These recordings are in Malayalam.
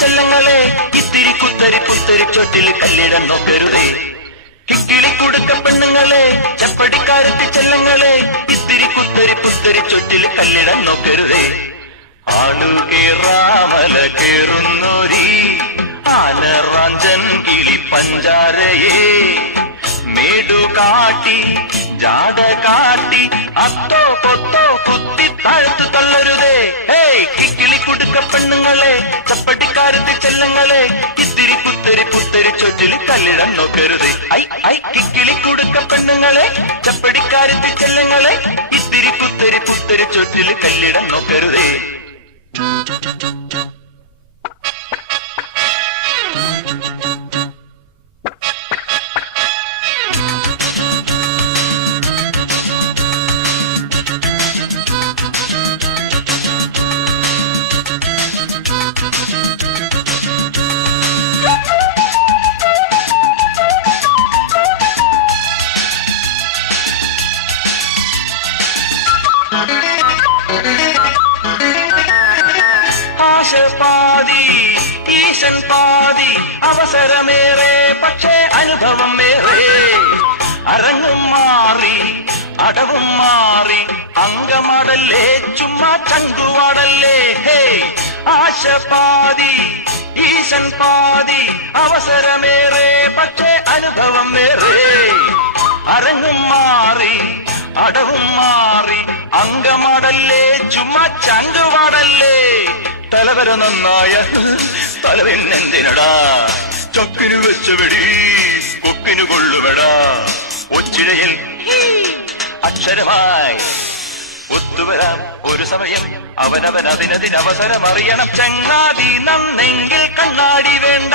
ചെല്ലങ്ങളെ ഇത്തിരി കുത്തരി പുത്തരി ചൊറ്റിൽ കല്ലിടം നോക്കരുതേ. കിക്കിളി കുടുക്ക പെണ്ണുങ്ങളെ ചപ്പടിക്കാരത്തി ചെല്ലങ്ങളെ ഇത്തിരി കുത്തരി പുത്തരി ചൊറ്റിൽ കല്ലിടം നോക്കരുതേ. ആളു കേറാമല കേറുന്നോരി ആനറാഞ്ചൻ കിളി പഞ്ചാരയെ മേടു കാട്ടി ജാട കാട്ടി അത്തോ പൊത്തോ കുത്തി താഴ്ത്തു തള്ളരുതേ. ഹേയ് കിക്കിളി കുടുക്ക പെണ്ണുങ്ങളെ ചപ്പട്ടിക്കാരത്തി ചെല്ലങ്ങളെ ഇത്തിരി കുത്തരി പുത്തരി ചൊറ്റിൽ കല്ലിടം നോക്കരുതേ. ഐ ഐ കിക്കിളി കുടുക്ക പെണ്ണുങ്ങളെ ചപ്പടിക്കാരത്തി ചെല്ലങ്ങളെ ഇത്തിരി കുത്തരി പുത്തരി ചൊറ്റിൽ കല്ലിടം നോക്കരുതേ. ആശ പാതി ഈശൻ പാതി അവസരമേറെ പക്ഷേ അനുഭവം ഏറെ. അരങ്ങും മാറി അടവും മാറി അങ്കമാടല്ലേ ചുമ്മാ ചങ്കുവാടല്ലേ. ഹേ ആശ പാതി ഈശൻ പാതി അവസരമേറെ പക്ഷേ അനുഭവം ഏറെ. അരങ്ങും മാറി അടവും മാറി അങ്കമാടല്ലേ ചുമ്മാ ചങ്കുവാടല്ലേ. തലവര നന്നായ തലവെന്നെന്തിനടാ ചൊക്കിനു വെച്ചുവിടി കൊക്കിനു കൊള്ളുവടാ. ഒച്ചിഴയിൽ അക്ഷരമായി ഒത്തുവരാം ഒരു സമയം അവനവൻ അതിനവസരമറിയണം. ചങ്ങാതി നന്നെങ്കിൽ കണ്ണാടി വേണ്ട.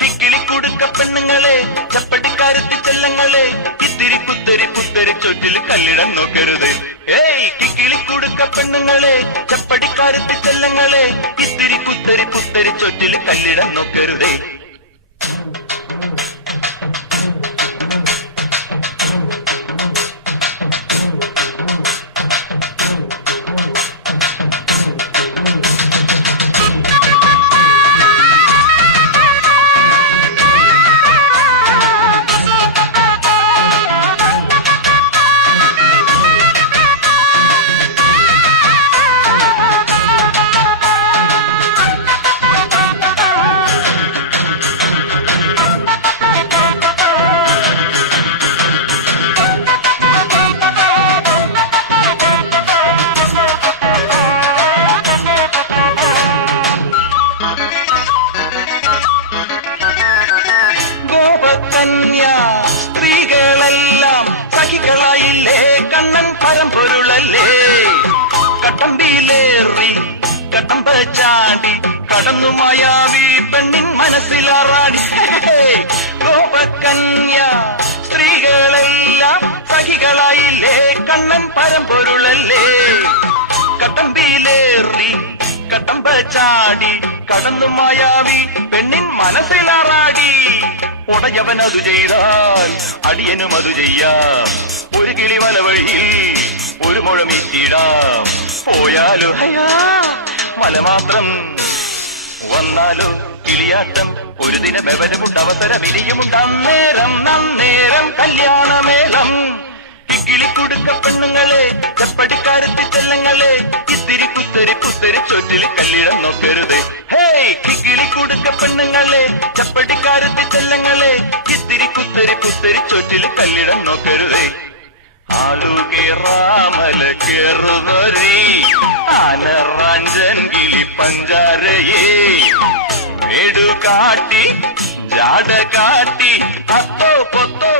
കിക്കിളി കുടുക്ക പെണ്ണുങ്ങളെ ചപ്പട്ടിക്കാരത്തി ചെല്ലങ്ങളെ ഇത്തിരി കുത്തരി പുത്തരി ചൊറ്റിൽ കല്ലിടം നോക്കരുത്. ഏയ് കിക്കിളി കുടുക്ക പെണ്ണുങ്ങളെ ചപ്പടിക്കാരത്തി ചെല്ലങ്ങളെ ഇത്തിരി കുത്തരി പുത്തരി ചൊറ്റിൽ കല്ലിടം നോക്കരുതേ. സ്ത്രീകളെല്ലാം സഖികളായില്ലേ കണ്ണൻ പരമ്പൊരുളല്ലേ. കട്ടമ്പിയിലേറി കട്ടമ്പ ചാടി കടന്നു മായാവി പെണ്ണിൻ മനസ്സിലാറാടി. ഗോപകന്യ സ്ത്രീകളെല്ലാം സഖികളായില്ലേ കണ്ണൻ പരമ്പൊരുളല്ലേ. കട്ടമ്പിയിലേറി കട്ടമ്പ ചാടി കടന്നു മായാവി പെണ്ണിൻ മനസ്സിലാറാടി. ഉടയവൻ അതു ചെയ്താൽ അടിയനും അതു ചെയ്യാം. ഒരു കിളി വല വഴിയിൽ ഒരു മുഴമീറ്റിടാം. പോയാലോ ഹയാ വല മാത്രം വന്നാലോ കിളിയാട്ടം. ഒരു ദിനം എവരമുണ്ട് അവസര വിലിയുമുണ്ട് അന്നേരം നന്നേരം കല്യാണമേളം. കിക്കിളി കുടുക്ക പെണ്ണുങ്ങളെ ചപ്പടിക്കാരത്തി ചെല്ലങ്ങളെ ഇത്തിരി കുത്തരി പുത്തരി ചൊറ്റിൽ കല്ലിടം നോക്കരുത്. ഹേയ് കിക്കിളി കുടുക്ക പെണ്ണുങ്ങളെ ചപ്പടിക്കാരത്തി ചെല്ലങ്ങളെ ഇത്തിരി കുത്തരി പുത്തരി ചൊറ്റിൽ കല്ലിടം നോക്കരുത്. ആളു കേറാമല കേറുന്നൊരി ആനറാഞ്ചൻ കിളി പഞ്ചാരയെ മേടു കാട്ടി ജാട കാട്ടി അത്തോ പൊത്തോ